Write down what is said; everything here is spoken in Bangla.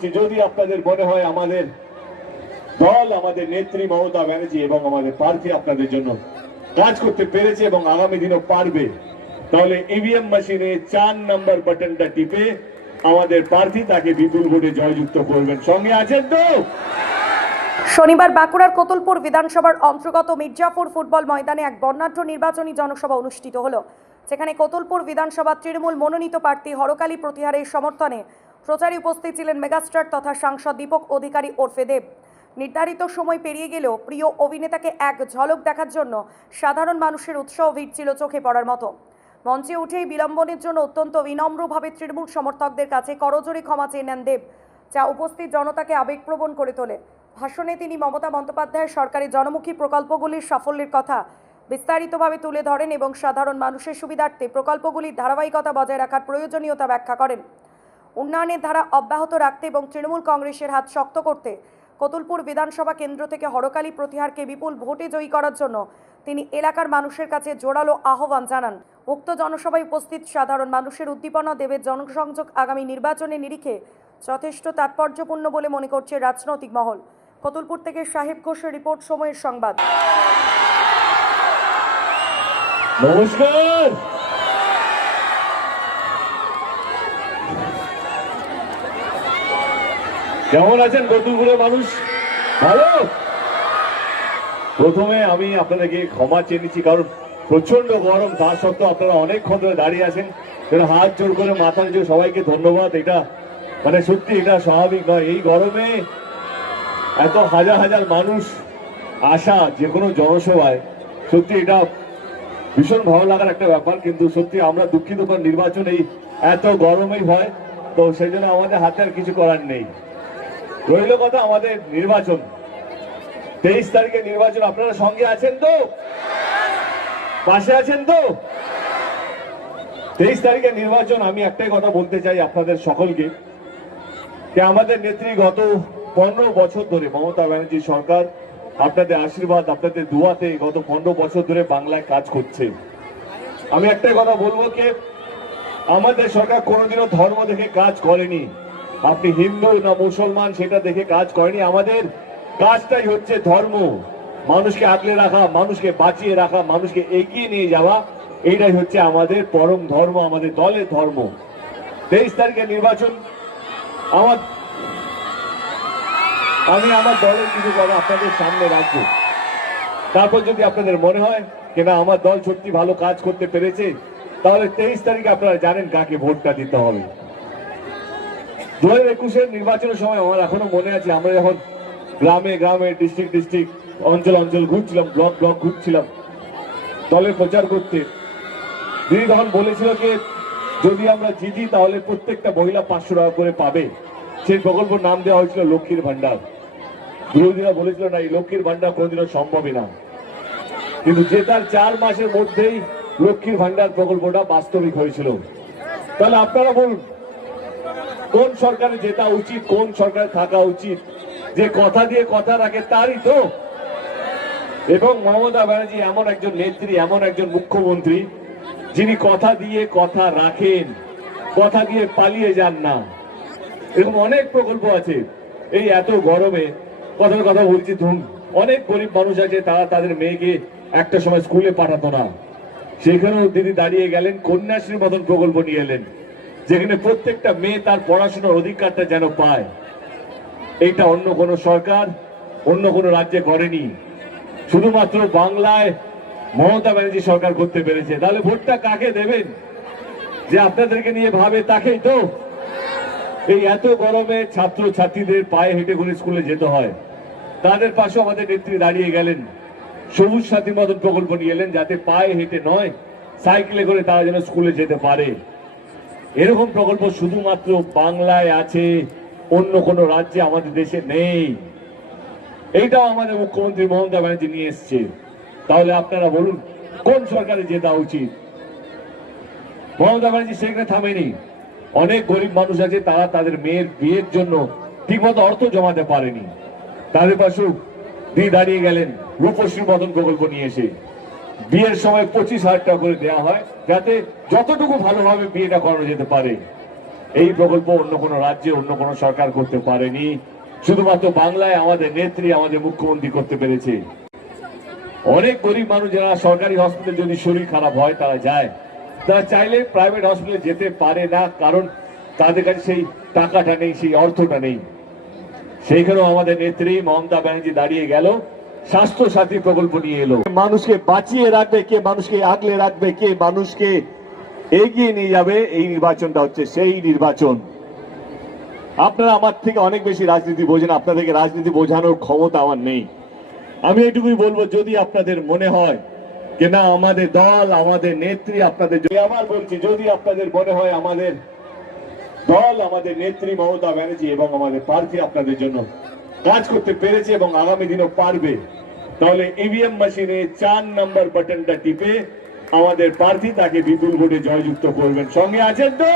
বলছি, যদি আপনাদের মনে হয় আমাদের দল, আমাদের নেত্রী মমতা ব্যানার্জি এবং আমাদের প্রার্থী আপনাদের জন্য কাজ করতে পেরেছে এবং আগামী দিনও পারবে, তাহলে ইভিএম মেশিনে 4 নম্বর বাটনটা টিপে আমাদের প্রার্থী তাকে বিপুল ভোটে জয়যুক্ত করবেন। সঙ্গে আছেন তো? শনিবার বাঁকুড়ার কোতুলপুর বিধানসভার অন্তর্গত মির্জাপুর ফুটবল ময়দানে এক বর্ণাঢ্য নির্বাচনী জনসভা অনুষ্ঠিত হলো, যেখানে কোতুলপুর বিধানসভা তৃণমূল মনোনীত প্রার্থী হরকালী প্রতিহারের সমর্থনে প্রচারে উপস্থিত ছিলেন মেগাস্টার তথা সাংসদ দীপক অধিকারী ওরফে দেব। নির্ধারিত সময় পেরিয়ে গেলেও প্রিয় অভিনেতাকে এক ঝলক দেখার জন্য সাধারণ মানুষের উৎসাহ ভিড় ছিল চোখে পড়ার মতো। মঞ্চে উঠেই বিলম্বনের জন্য অত্যন্ত বিনম্রভাবে তৃণমূল সমর্থকদের কাছে করজোড়ে ক্ষমা চেয়ে নেন দেব, যা উপস্থিত জনতাকে আবেগপ্রবণ করে তোলে। ভাষণে তিনি মমতা বন্দ্যোপাধ্যায়ের সরকারের জনমুখী প্রকল্পগুলির সাফল্যের কথা বিস্তারিতভাবে তুলে ধরেন এবং সাধারণ মানুষের সুবিধার্থে প্রকল্পগুলির ধারাবাহিকতা বজায় রাখার প্রয়োজনীয়তা ব্যাখ্যা করেন। উন্নয়নের ধারা অব্যাহত রাখতে এবং তৃণমূল কংগ্রেসের হাত শক্ত করতে কোতুলপুর বিধানসভা কেন্দ্র থেকে হরকালী প্রতিহারকে বিপুল ভোটে জয়ী করার জন্য তিনি এলাকার মানুষের কাছে জোরালো আহ্বান জানান। উক্ত জনসভায় উপস্থিত সাধারণ মানুষের উদ্দীপনা দেবের জনসংযোগ আগামী নির্বাচনের নিরিখে যথেষ্ট তাৎপর্যপূর্ণ বলে মনে করছে রাজনৈতিক মহল। কোতুলপুর থেকে সাহেব ঘোষের রিপোর্ট, সময়ের সংবাদ। নমস্কার। কেমন আছেন কোতুলপুরের মানুষ? ভালো? প্রথমে আমি আপনাদেরকে ক্ষমা চেয়ে নিচ্ছি, কারণ প্রচন্ড গরম, তার সত্ত্বেও আপনারা অনেকক্ষণ ধরে দাঁড়িয়ে আছেন। হাত জোর করে মাথা নিচে সবাইকে ধন্যবাদ। এটা মানে সত্যি এটা স্বাভাবিক নয়, এই গরমে এত হাজার হাজার মানুষ আসা যে কোনো জনসভায়, সত্যি এটা ভীষণ ভালো লাগার একটা ব্যাপার। কিন্তু সত্যি আমরা দুঃখিত, কারণ নির্বাচন এই এত গরমেই হয়, তো সেই জন্য আমাদের হাতে আর কিছু করার নেই। রইল কথা আমাদের নির্বাচন, 23 তারিখে নির্বাচন। আপনারা সঙ্গে আছেন তো? পাশে আছেন তো? 23 তারিখে নির্বাচন। আমি একটাই কথা বলতে চাই আপনাদের সকলকে, যে আমাদের নেত্রী গত 15 বছর ধরে, মমতা ব্যানার্জি সরকার আপনাদের আশীর্বাদ, আপনাদের দুয়াতে গত 15 বছর ধরে বাংলায় কাজ করছে। আমি একটাই কথা বলবো, যে আমাদের সরকার কোনোদিনও ধর্ম দেখে কাজ করেনি। আপনি হিন্দু না মুসলমান সেটা দেখে কাজ করেনি। আমাদের কাজটাই হচ্ছে ধর্ম, মানুষকে আগলে রাখা, মানুষকে বাঁচিয়ে রাখা, মানুষকে এগিয়ে নিয়ে যাওয়া, এইটাই হচ্ছে আমাদের পরম ধর্ম, আমাদের দলের ধর্ম। 23 তারিখে নির্বাচন। আমি আমার দলের কিছু কথা আপনাদের সামনে রাখবো, তারপর যদি আপনাদের মনে হয় যে না আমার দল সত্যি ভালো কাজ করতে পেরেছে, তাহলে 23 তারিখে আপনারা জানেন কাকে ভোটটা দিতে হবে। 2021-এর নির্বাচনের সময় আমার এখনো মনে আছে, আমরা যখন গ্রামে গ্রামে, ডিস্ট্রিক্ট অঞ্চল ঘুরছিলাম, ব্লক ঘুরছিলাম দলের প্রচার করতে, তিনি তখন বলেছিল যে যদি আমরা জিতি তাহলে প্রত্যেকটা মহিলা 500 টাকা করে পাবে। সেই প্রকল্প নাম দেওয়া হয়েছিল লক্ষ্মীর ভান্ডার। বিরোধীরা বলেছিল না, এই লক্ষ্মীর ভান্ডার কোনোদিনও সম্ভবই না। কিন্তু জেতার 4 মাসের মধ্যেই লক্ষ্মীর ভান্ডার প্রকল্পটা বাস্তবিক হয়েছিল। তাহলে আপনারা বলুন, কোন সরকারে জেতা উচিত, কোন সরকারে থাকা উচিত? যে কথা দিয়ে কথা রাখে তারই তো। এবং মমতা ব্যানার্জি এমন একজন নেত্রী, এমন একজন মুখ্যমন্ত্রী, যিনি কথা দিয়ে কথা রাখেন, কথা দিয়ে পালিয়ে যান না। এরকম অনেক প্রকল্প আছে। এই এত গরমে কথার কথা বলছি, ধরুন অনেক গরিব মানুষ আছে, তারা তাদের মেয়েকে একটা সময় স্কুলে পাঠাতো না, সেখানেও দিদি দাঁড়িয়ে গেলেন, কন্যাশ্রীর মতন প্রকল্প নিয়ে এলেন, যেখানে প্রত্যেকটা মেয়ে তার পড়াশোনার অধিকারটা যেন পায়। এইটা অন্য কোনো সরকার, অন্য কোনো রাজ্যে করেনি, শুধুমাত্র বাংলায় মমতা ব্যানার্জি সরকার করতে পেরেছে। তাহলে ভোটটা কাকে দেবেন? যে আপনাদেরকে নিয়ে ভাবে তাকেই তো। এই এত গরমে ছাত্র ছাত্রীদের পায়ে হেঁটে করে স্কুলে যেতে হয়, তাদের পাশে আমাদের নেত্রী দাঁড়িয়ে গেলেন, সবুজ সাথী মতন প্রকল্প নিয়ে এলেন, যাতে পায়ে হেঁটে নয়, সাইকেলে করে তারা যেন স্কুলে যেতে পারে। এরকম প্রকল্প শুধুমাত্র বাংলায় আছে, অন্য কোনো রাজ্যে আমাদের দেশে নেই। এইটাও আমাদের মুখ্যমন্ত্রী মমতা ব্যানার্জি নিয়ে এসছে। তাহলে আপনারা বলুন, কোন সরকারে জেতা উচিত? মমতা ব্যানার্জি সেখানে থামেনি। অনেক গরিব মানুষ আছে, তারা তাদের মেয়ের বিয়ের জন্য ঠিকমতো অর্থ জমাতে পারেনি, তাদের পাশেও দিয়ে দাঁড়িয়ে গেলেন রূপশ্রী মতন প্রকল্প নিয়ে এসে। বিয়ের সময় 25,000 টাকা করে দেওয়া হয়, যাতে যতটুকু ভালোভাবে বিয়েটা করানো যেতে পারে। এই প্রকল্প অন্য কোনো রাজ্যে অন্য কোনো সরকার করতে পারেনি, শুধুমাত্র বাংলায় আমাদের নেত্রী আমাদের মুখ্যমন্ত্রী করতে পেরেছে। অনেক গরিব মানুষ যারা সরকারি হসপিটাল যদি শরীর খারাপ হয় তারা যায়, তারা চাইলে প্রাইভেট হসপিটালে যেতে পারে না, কারণ তাদের কাছে সেই টাকাটা নেই, সেই অর্থটা নেই। সেইখানেও আমাদের নেত্রী মমতা ব্যানার্জি দাঁড়িয়ে গেল, স্বাস্থ্য সাথী প্রকল্প নিয়ে এলো। মানুষকে বাঁচিয়ে রাখবে কে, মানুষকে আগলে রাখবে কে, মানুষকে এগিয়ে নিয়ে যাবে, এই নির্বাচনটা হচ্ছে সেই নির্বাচন। আপনারা আমার থেকে অনেক বেশি রাজনীতি বোঝেন, আপনাদেরকে রাজনীতি বোঝানোর ক্ষমতা আমার নেই। আমি এটুকুই বলবো, যদি আপনাদের মনে হয় যে না আমাদের দল আমাদের নেত্রী আপনাদের, আবার বলছি, যদি আপনাদের মনে হয় আমাদের দল আমাদের নেত্রী মমতা ব্যানার্জি এবং আমাদের প্রার্থী আপনাদের জন্য কাজ করতে পেরেছে এবং আগামী দিনও পারবে, তাহলে ইভিএম মেশিনে 4 নম্বর বাটনটা টিপে আমাদের প্রার্থী তাকে বিপুল ভোটে জয়যুক্ত করবেন। সঙ্গে আছেন তো?